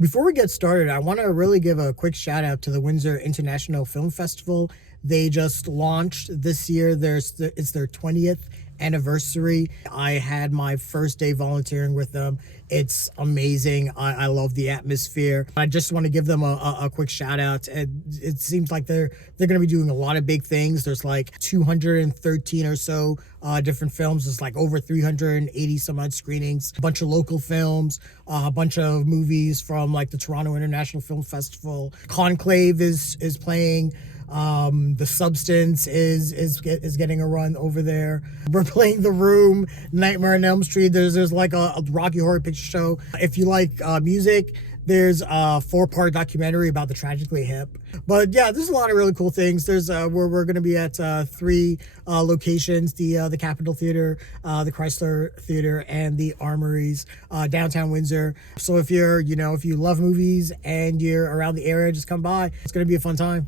Before we get started, I want to really give a quick shout out to the Windsor International Film Festival. They just launched this year. It's their 20th anniversary. I had my first day volunteering with them. It's amazing. I love the atmosphere. I just want to give them a quick shout out. It seems like they're going to be doing a lot of big things. There's like 213 or so different films. There's like over 380 some odd screenings, a bunch of local films, a bunch of movies from like the Toronto International Film Festival. Conclave is playing. The Substance is getting a run over there. We're playing The Room, Nightmare on Elm Street. There's like a Rocky Horror Picture Show. If you like music, there's a 4-part documentary about the Tragically Hip. But yeah, there's a lot of really cool things. There's we're going to be at 3 locations: the Capitol Theater, the Chrysler Theater, and the Armories, downtown Windsor. So if you love movies and you're around the area, just come by. It's going to be a fun time.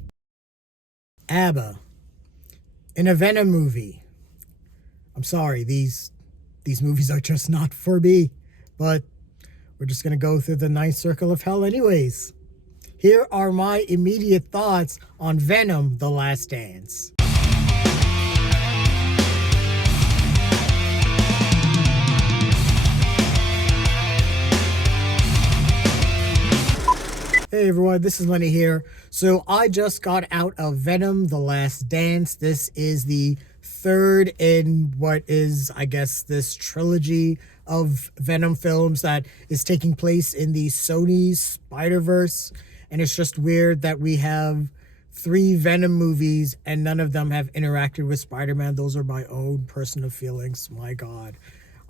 ABBA in a Venom movie. I'm sorry, these movies are just not for me, but we're just gonna go through the ninth circle of hell anyways. Here are my immediate thoughts on Venom: The Last Dance. Hey everyone, this is Lenny here. So I just got out of Venom: The Last Dance. This is the third in what is, I guess, this trilogy of Venom films that is taking place in the Sony Spider-Verse. And it's just weird that we have 3 Venom movies and none of them have interacted with Spider-Man. Those are my own personal feelings. My God.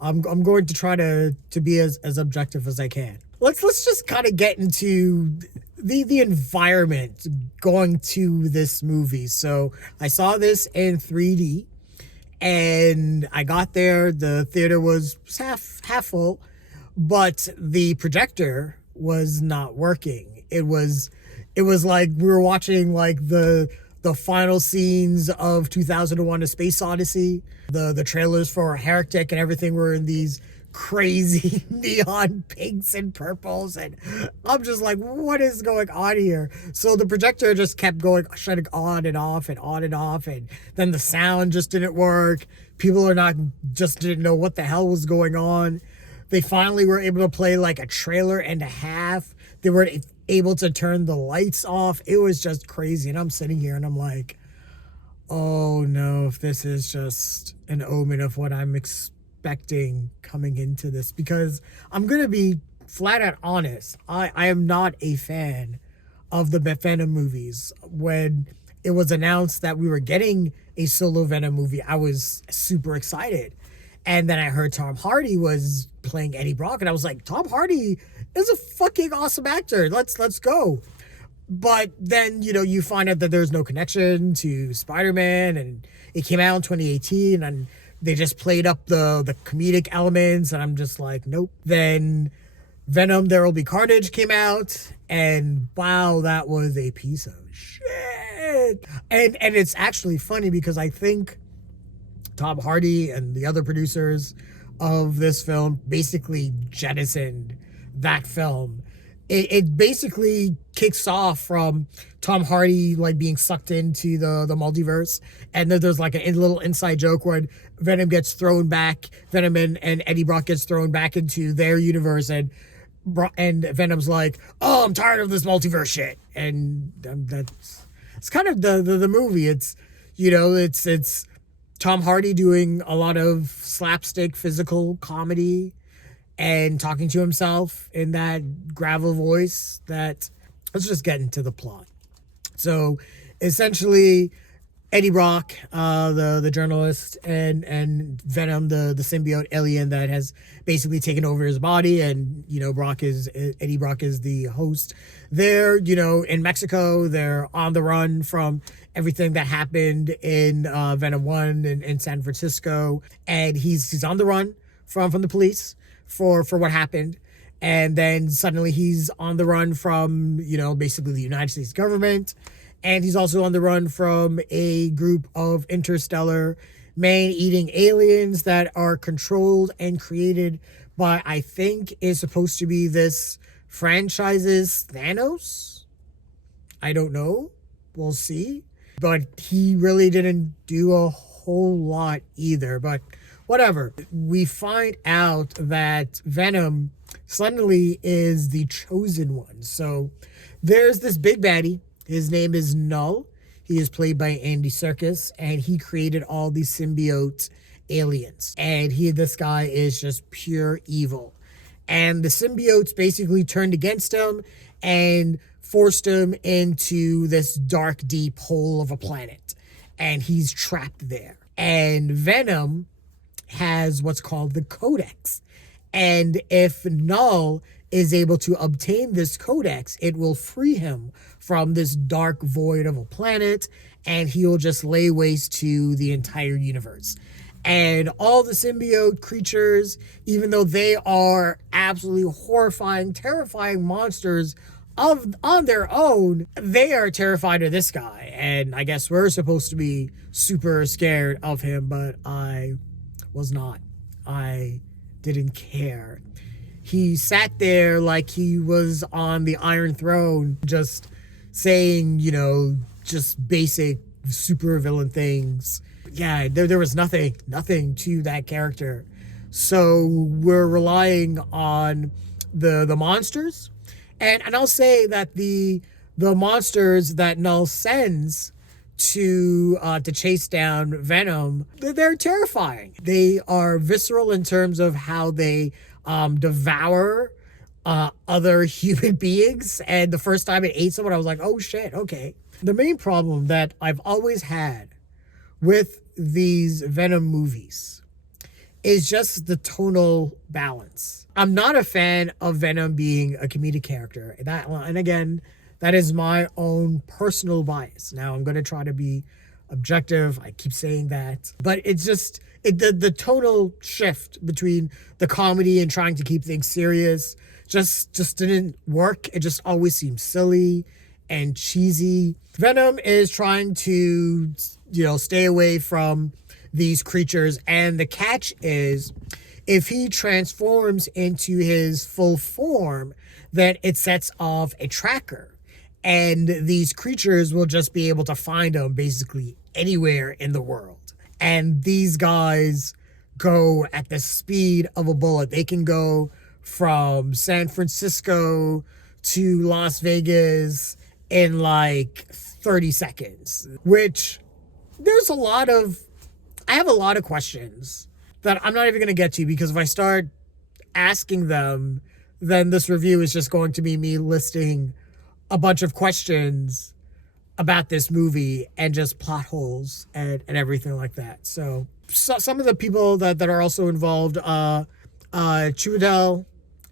I'm going to try to be as objective as I can. Let's just kind of get into the environment going to this movie. So I saw this in 3D, and I got there. The theater was half full, but the projector was not working. It was like we were watching like the final scenes of 2001: A Space Odyssey. The trailers for Heretic and everything were in these crazy neon pinks and purples, and I'm just like, what is going on here? So the projector just kept shutting on and off and on and off, and then the sound just didn't work. People didn't know what the hell was going on. They finally were able to play like a trailer and a half. They were able to turn the lights off. It was just crazy, and I'm sitting here and I'm like, oh no, if this is just an omen of what I'm expecting coming into this, because I'm gonna be flat out honest. I am not a fan of the Venom movies. When it was announced that we were getting a solo Venom movie, I was super excited. And then I heard Tom Hardy was playing Eddie Brock, and I was like, Tom Hardy is a fucking awesome actor. Let's go. But then, you find out that there's no connection to Spider-Man, and it came out in 2018, and they just played up the comedic elements, and I'm just like, nope. Then Venom: There Be Carnage came out, and wow, that was a piece of shit. And it's actually funny because I think Tom Hardy and the other producers of this film basically jettisoned that film. It basically kicks off from Tom Hardy like being sucked into the multiverse, and then there's like a little inside joke where Venom and Eddie Brock gets thrown back into their universe, and Venom's like, oh, I'm tired of this multiverse shit, and it's kind of the movie. It's it's Tom Hardy doing a lot of slapstick physical comedy and talking to himself in that gravel voice. Let's just get into the plot. So essentially, Eddie Brock, the journalist, and Venom, the symbiote alien that has basically taken over his body, and Eddie Brock is the host. They're in Mexico. They're on the run from everything that happened in Venom 1 in San Francisco, and he's on the run from the police for what happened. And then suddenly he's on the run from, basically the United States government. And he's also on the run from a group of interstellar man-eating aliens that are controlled and created by, I think, is supposed to be this franchises Thanos? I don't know. We'll see. But he really didn't do a whole lot either. But whatever. We find out that Venom suddenly is the chosen one. So there's this big baddie. His name is Null. He is played by Andy Serkis, and he created all these symbiote aliens. And this guy is just pure evil. And the symbiotes basically turned against him and forced him into this dark, deep hole of a planet. And he's trapped there. And Venom has what's called the Codex. And if Null is able to obtain this Codex, it will free him from this dark void of a planet, and he'll just lay waste to the entire universe. And all the symbiote creatures, even though they are absolutely horrifying, terrifying monsters on their own, they are terrified of this guy. And I guess we're supposed to be super scared of him, but I was not. I didn't care. He sat there like he was on the Iron Throne, just saying, just basic super villain things. Yeah, there was nothing to that character. So we're relying on the monsters. And I'll say that the monsters that Null sends to chase down Venom, they're terrifying. They are visceral in terms of how they devour other human beings. And the first time it ate someone, I was like, oh shit, okay. The main problem that I've always had with these Venom movies is just the tonal balance. I'm not a fan of Venom being a comedic character. And again, that is my own personal bias. Now, I'm going to try to be objective. I keep saying that. But it's just the tonal shift between the comedy and trying to keep things serious just didn't work. It just always seemed silly and cheesy. Venom is trying to, stay away from these creatures. And the catch is, if he transforms into his full form, then it sets off a tracker. And these creatures will just be able to find him basically anywhere in the world. And these guys go at the speed of a bullet. They can go from San Francisco to Las Vegas in like 30 seconds, which I have a lot of questions that I'm not even going to get to, because if I start asking them, then this review is just going to be me listing a bunch of questions about this movie and just plot holes and everything like that. So some of the people that are also involved, Chiwetel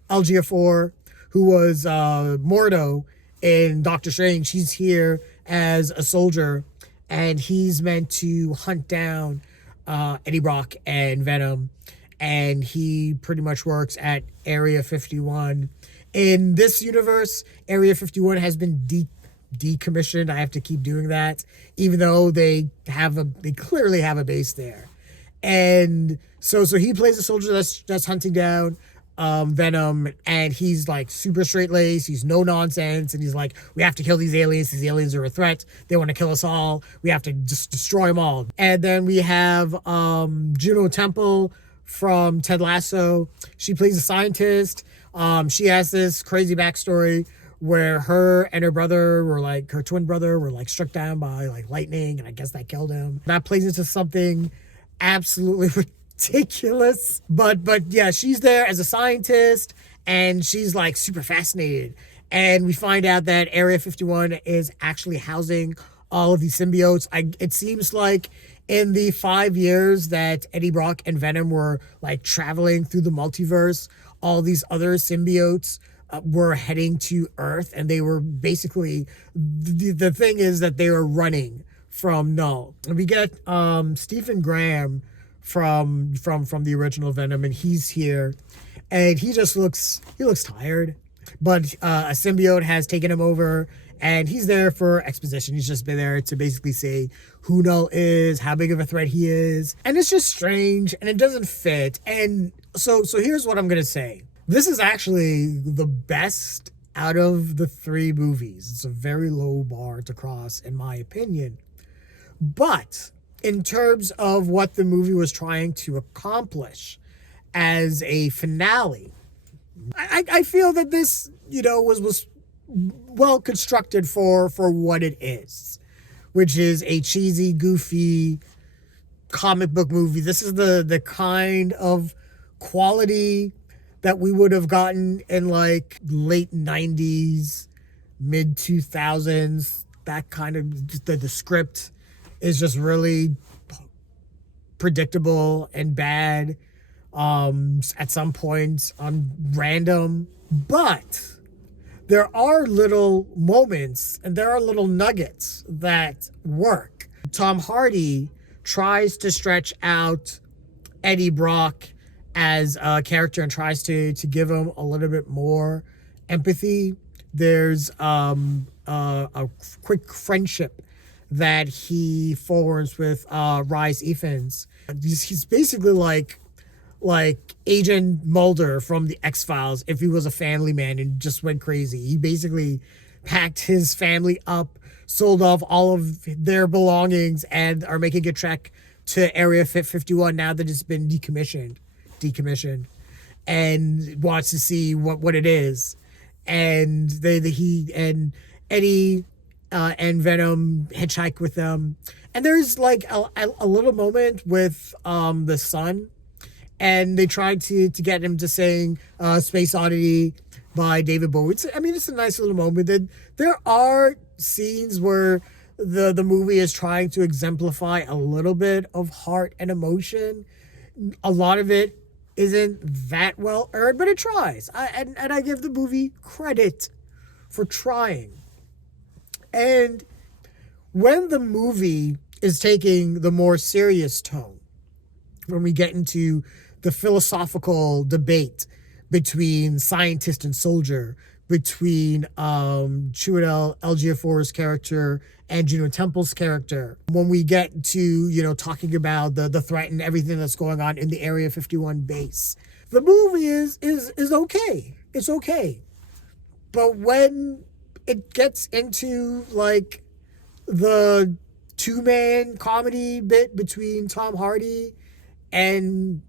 Ejiofor, who was Mordo in Doctor Strange, he's here as a soldier, and he's meant to hunt down Eddie Brock and Venom, and he pretty much works at Area 51. In this universe, Area 51 has been decommissioned. I have to keep doing that, even though they clearly have a base there. And so he plays a soldier that's hunting down Venom, and he's like super straight-laced, he's no nonsense, and he's like, we have to kill these aliens are a threat, they want to kill us all, we have to just destroy them all. And then we have Juno Temple from Ted Lasso. She plays a scientist. She has this crazy backstory where her and her twin brother were like struck down by like lightning, and I guess that killed him. That plays into something absolutely ridiculous, but yeah, she's there as a scientist, and she's like super fascinated. And we find out that Area 51 is actually housing all of these symbiotes. It seems like in the 5 years that Eddie Brock and Venom were like traveling through the multiverse, all these other symbiotes were heading to Earth, and they were basically, the thing is that they were running from Null. And we get Stephen Graham from the original Venom, and he's here, and he looks tired, but a symbiote has taken him over, and he's there for exposition. He's just been there to basically say who Null is, how big of a threat he is, and it's just strange, and it doesn't fit. And so here's what I'm gonna say. This is actually the best out of the three movies. It's a very low bar to cross, in my opinion. But in terms of what the movie was trying to accomplish as a finale, I feel that this, was well constructed for what it is, which is a cheesy, goofy comic book movie. This is the kind of quality that we would have gotten in like late 90s, mid 2000s. That kind of, the script is just really predictable and bad, at some points, random. But there are little moments and there are little nuggets that work. Tom Hardy tries to stretch out Eddie Brock as a character and tries to give him a little bit more empathy. There's a quick friendship that he forms with Rhys Ifans. He's basically like Agent Mulder from the X-Files if he was a family man and just went crazy. He basically packed his family up, sold off all of their belongings, and are making a trek to Area 51 now that it's been decommissioned, and wants to see what it is. And he and Eddie and Venom hitchhike with them. And there's like a little moment with the son, and they tried to get him to sing Space Oddity by David Bowie. It's a nice little moment. There are scenes where the movie is trying to exemplify a little bit of heart and emotion. A lot of it isn't that well earned, but it tries. And I give the movie credit for trying. And when the movie is taking the more serious tone, when we get into the philosophical debate between scientist and soldier, between Chiwetel Ejiofor's character and Juno Temple's character, when we get to, talking about the threat and everything that's going on in the Area 51 base, the movie is okay. It's okay. But when it gets into like the two-man comedy bit between Tom Hardy and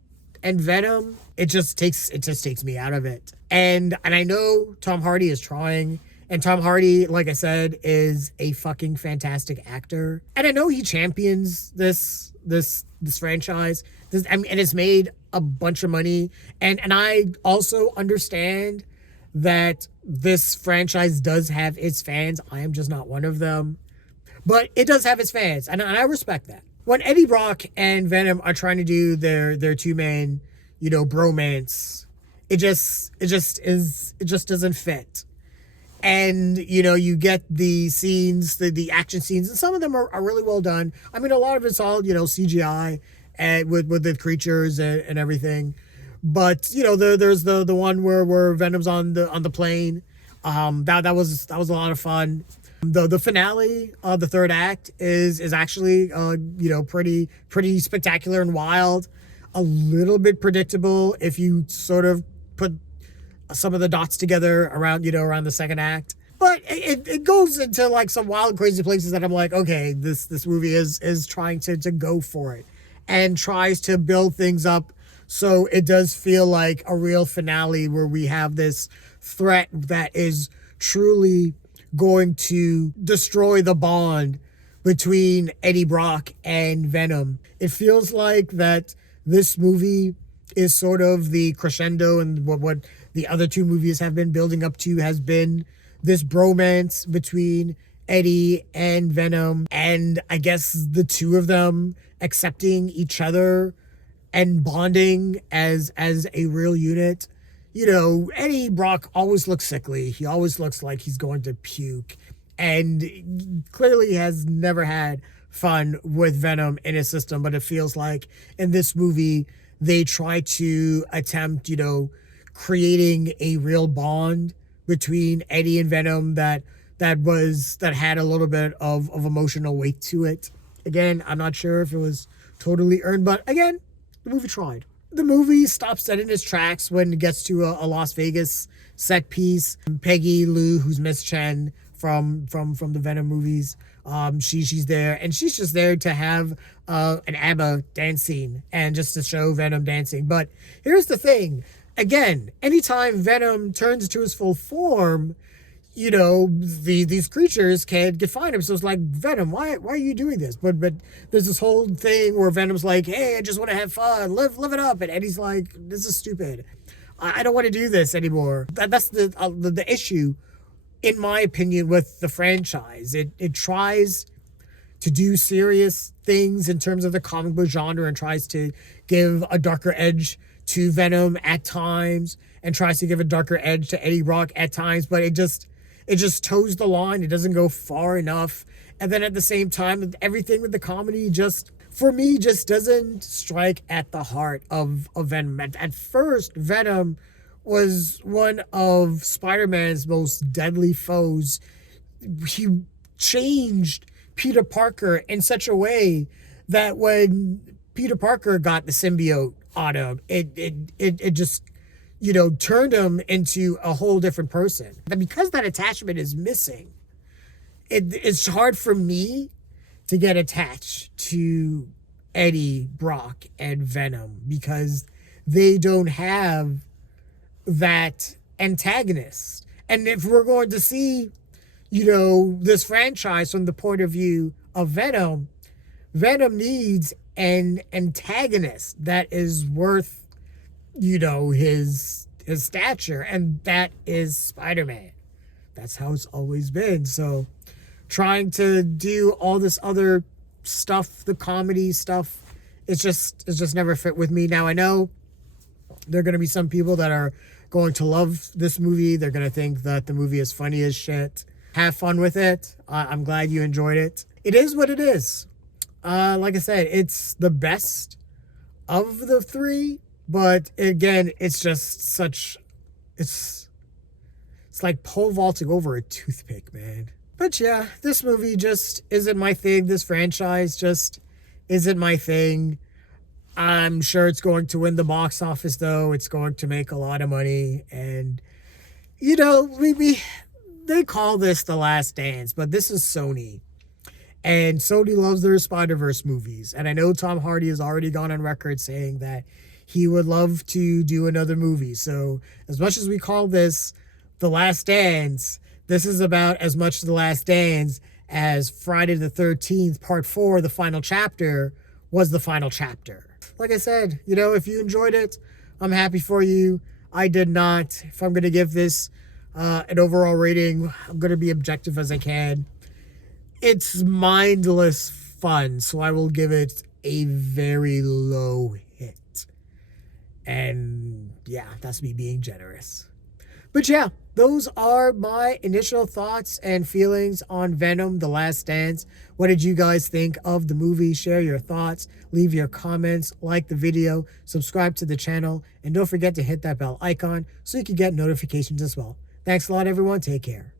Venom, it just takes me out of it. And I know Tom Hardy is trying, and Tom Hardy, like I said, is a fucking fantastic actor. And I know he champions this franchise. And it's made a bunch of money. And I also understand that this franchise does have its fans. I am just not one of them. But it does have its fans, and I respect that. When Eddie Brock and Venom are trying to do their two-man, bromance, it just doesn't fit. And you get the scenes, the action scenes, and some of them are really well done. A lot of it's all CGI and with the creatures and everything. But there's the one where Venom's on the plane. That was a lot of fun. The finale, the third act is actually pretty spectacular and wild. A little bit predictable if you sort of put some of the dots together around the second act. But it goes into like some wild, crazy places that I'm like, okay, this movie is trying to go for it and tries to build things up so it does feel like a real finale where we have this threat that is truly going to destroy the bond between Eddie Brock and Venom. It feels like that this movie is sort of the crescendo, and what the other two movies have been building up to has been this bromance between Eddie and Venom, and I guess the two of them accepting each other and bonding as a real unit. Eddie Brock always looks sickly. He always looks like he's going to puke, and clearly has never had fun with Venom in his system. But it feels like in this movie, they try to attempt, creating a real bond between Eddie and Venom that had a little bit of emotional weight to it. Again, I'm not sure if it was totally earned, but again, the movie tried. the movie stops dead in its tracks when it gets to a Las Vegas set piece. Peggy Lu, who's Miss Chen from the Venom movies, she's there, and she's just there to have an ABBA dance scene and just to show Venom dancing. But here's the thing: again, anytime Venom turns into his full form, you know, these creatures can't define him. So it's like, Venom, why are you doing this? But there's this whole thing where Venom's like, hey, I just want to have fun, live it up, and Eddie's like, this is stupid. I don't want to do this anymore. That's the issue, in my opinion, with the franchise. It tries to do serious things in terms of the comic book genre and tries to give a darker edge to Venom at times and tries to give a darker edge to Eddie Brock at times, but it just toes the line. It doesn't go far enough. And then at the same time, everything with the comedy just, for me, just doesn't strike at the heart of Venom. At first, Venom was one of Spider-Man's most deadly foes. He changed Peter Parker in such a way that when Peter Parker got the symbiote on him, it just, you know, turned him into a whole different person. And because that attachment is missing, it's hard for me to get attached to Eddie Brock and Venom because they don't have that antagonist. And if we're going to see, you know, this franchise from the point of view of Venom, Venom needs an antagonist that is worth, you know, his stature, and that is Spider-Man. That's how it's always been. So trying to do all this other stuff, the comedy stuff, it's just never fit with me. Now I know there are going to be some people that are going to love this movie. They're going to think that the movie is funny as shit. Have fun with it. I'm glad you enjoyed it. It is what it is. Like I said, it's the best of the three. But again, it's just such, it's like pole vaulting over a toothpick, man. But yeah, this movie just isn't my thing. This franchise just isn't my thing. I'm sure it's going to win the box office, though. It's going to make a lot of money. And, you know, they call this The Last Dance, but this is Sony. And Sony loves their Spider-Verse movies. And I know Tom Hardy has already gone on record saying that he would love to do another movie. So as much as we call this The Last Dance, this is about as much The Last Dance as Friday the 13th, Part 4, the final chapter, was the final chapter. Like I said, you know, if you enjoyed it, I'm happy for you. I did not. If I'm going to give this an overall rating, I'm going to be objective as I can. It's mindless fun, so I will give it a very low hit. And yeah, that's me being generous. But yeah, those are my initial thoughts and feelings on Venom: The Last Dance. What did you guys think of the movie? Share your thoughts, leave your comments, like the video, subscribe to the channel, and don't forget to hit that bell icon so you can get notifications as well. Thanks a lot, everyone. Take care.